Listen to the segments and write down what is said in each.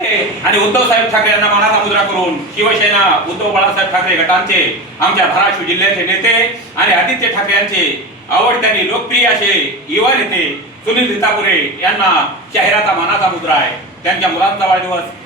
आणि उद्धव साहेब ठाकरे यांना मानाचा मुद्रा करून शिवसेना उद्धव बाळासाहेब ठाकरे गटांचे आमच्या धाराशिव जिल्ह्याचे नेते आणि आदित्य ठाकरे यांचे आवडत्याने लोकप्रिय असे युवा नेते सुनील रीतापुरे यांना जाहिराता मानाचा मुद्रा आहे. त्यांच्या मुलांचा वाढदिवस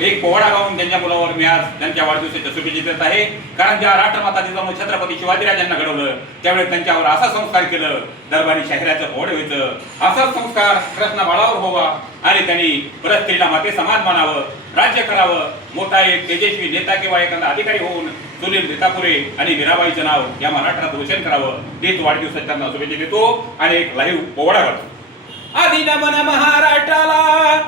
एक पोवाडा गाऊन त्यांच्या मुलावर मी आज त्यांच्या वाढदिवसाच्या शुभेच्छा देत आहे. कारण ज्या राष्ट्रमाता जिजाऊ छत्रपती शिवाजीराजांना घडवलं त्यावेळेस त्यांच्यावर असा संस्कार केलं, दरबारी शाहिराचं पोवाडे व्हायचं, असा संस्कार कृष्ण बाळावर व्हावा आणि त्यांनी परत स्त्रीला माते समान मानावं, राज्य करावं, मोठा एक तेजस्वी नेता किंवा एखादा अधिकारी होऊन सुनील रीतापुरे आणि मीराबाईचं नाव या महाराष्ट्रात रोशन करावं. तेच वाढदिवसाच्या त्यांना शुभेच्छा देतो आणि एक लाईव्ह पोवाडा करतो. आदिनमन महाराष्ट्राला,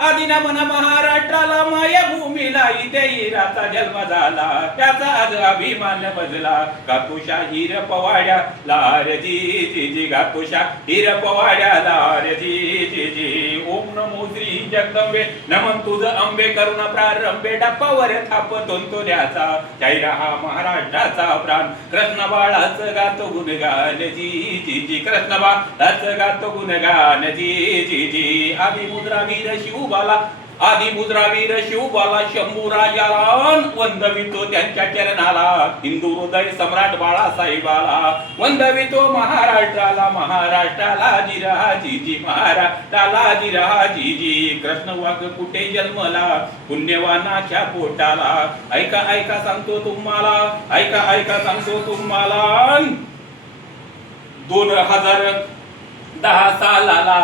आदिनमन महाराष्ट्राला, मायभूमीला इथे हिराचा जन्म झाला, त्याचा आज अभिमान बजला, गातो शाहीर पवाड्या लार जी जी जी, गातो शाहीर पवाड्या लार जी जी जी. ओम नमो श्री जगदंबे, नमन तुझ अंबे, करुण प्रारंभे, डप्पावर थाप तोंतोल्याचा, शाहीर हा महाराष्ट्राचा प्राण, कृष्ण बाळाचं गातो गुणगान जी जी जी, कृष्ण बाळाचं गातो गुणगान जी जी जी. आदि मुद्रावीर शिवबाला, आदि मुद्रावीर शिवबाला, शंभू राजाला वंदवितो त्यांच्या चरणाला, हिंदू हृदय सम्राट बाळासाहेबाला वंदवितो, महाराष्ट्राला महाराष्ट्राला जिरा जी जी, महाराष्ट्राला जिरा जी जी. कृष्ण वाघ कुठे जन्मला, पुण्यवानाच्या पोटाला, ऐका ऐका सांगतो तुम्हाला, ऐका ऐका सांगतो तुम्हाला. 2010 सालाला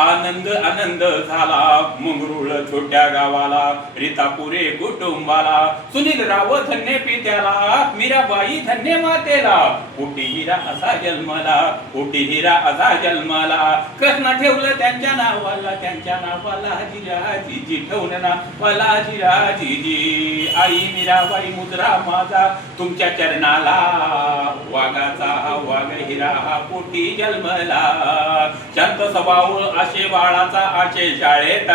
आनंद आनंद झाला, मंगरुळ छोट्या गावाला, रीतापुरे कुटुंबाला, सुनील राव धन्य पित्याला, मीराबाई धन्य मातेला, कोटी हिरा असा जन्मला, कोटी हिरा असा जन्मला. कृष्ण ठेवलं त्यांच्या नावाला, त्यांच्या नावाला जिरा जीजी, ठेवलं नावाला जिरा जीजी. आई मीराबाई मुद्रा माझा तुमच्या चरणाला, वाघाचा वाघ हिरा हा कोटी जन्मला, शांत स्वभाव आशे बाळाचा आशे शाळेत,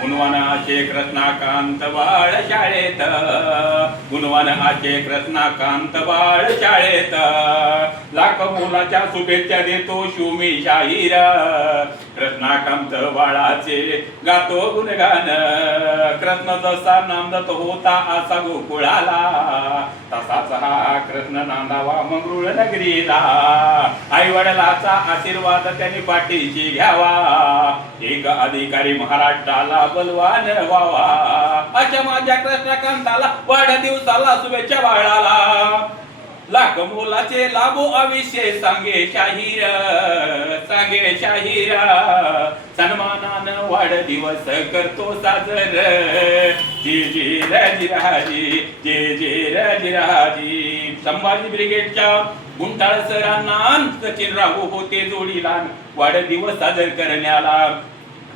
गुणवान आशे कृष्णाकांत बाळ शाळेत, गुणवान आशे कृष्णाकांत बाळ शाळेत. लाख मुलाच्या शुभेच्छा देतो शिवमी शाहीर, कृष्णाकांत बाळाचे गातो गुणगान, कृष्ण जसा नांदत होता असा गोकुळाला, तसाच हा कृष्ण नांदावा मंगरुळ नगरीला, आई वडिलाचा आशीर्वाद त्यांनी पाठीशी घ्यावा, एक अधिकारी महाराष्ट्राला बलवान व्हावा, अशा माझ्या कृष्णकांताला वाढदिवसाला शुभेच्छा बाळाला. लाख मुलाचे लाभो आयुष्य सांगे शाहीर, सांगे शाहीर, सन्मानानं वाढदिवस करतो साजर, जी जी राजी जी जी राजी. संभाजी ब्रिगेडच्या गुंटाळ सरांना सचिन राव होते जोडीला, वाढदिवस साजर करण्याला,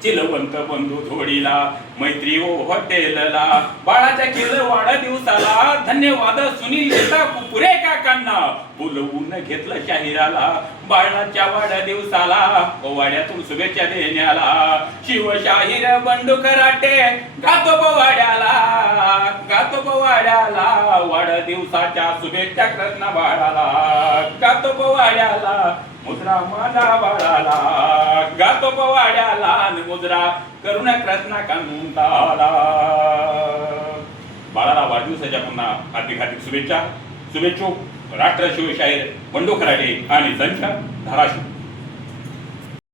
चिलवंत बंधू जोडीला, मैत्री ओ हॉटेलला, बाळाच्या केलं वाढदिवसाला, धन्यवाद सुनील रीतापुरे काकांना, बोलवून घेतलं शाहिराला, बाळाच्या वाढदिवसाला, पोवाड्यातून शुभेच्छा देण्याला, शिवशाहीर बंडू कराटे गातो पोवाड्याला, गातो पोवाड्याला, वाढदिवसाच्या शुभेच्छा कृष्ण बाळाला, गातो पोवाड्याला, मुद्रा माझा बाळाला, गातो पोवाड्याला, मुद्रा करुण कृष्णाकांताला. बाळाला वाढदिवसाच्या पुन्हा हार्दिक हार्दिक शुभेच्छा. शुभेच्छुक राष्ट्र शिवशाहीर बंडू कराटे आणि संच धाराशिव.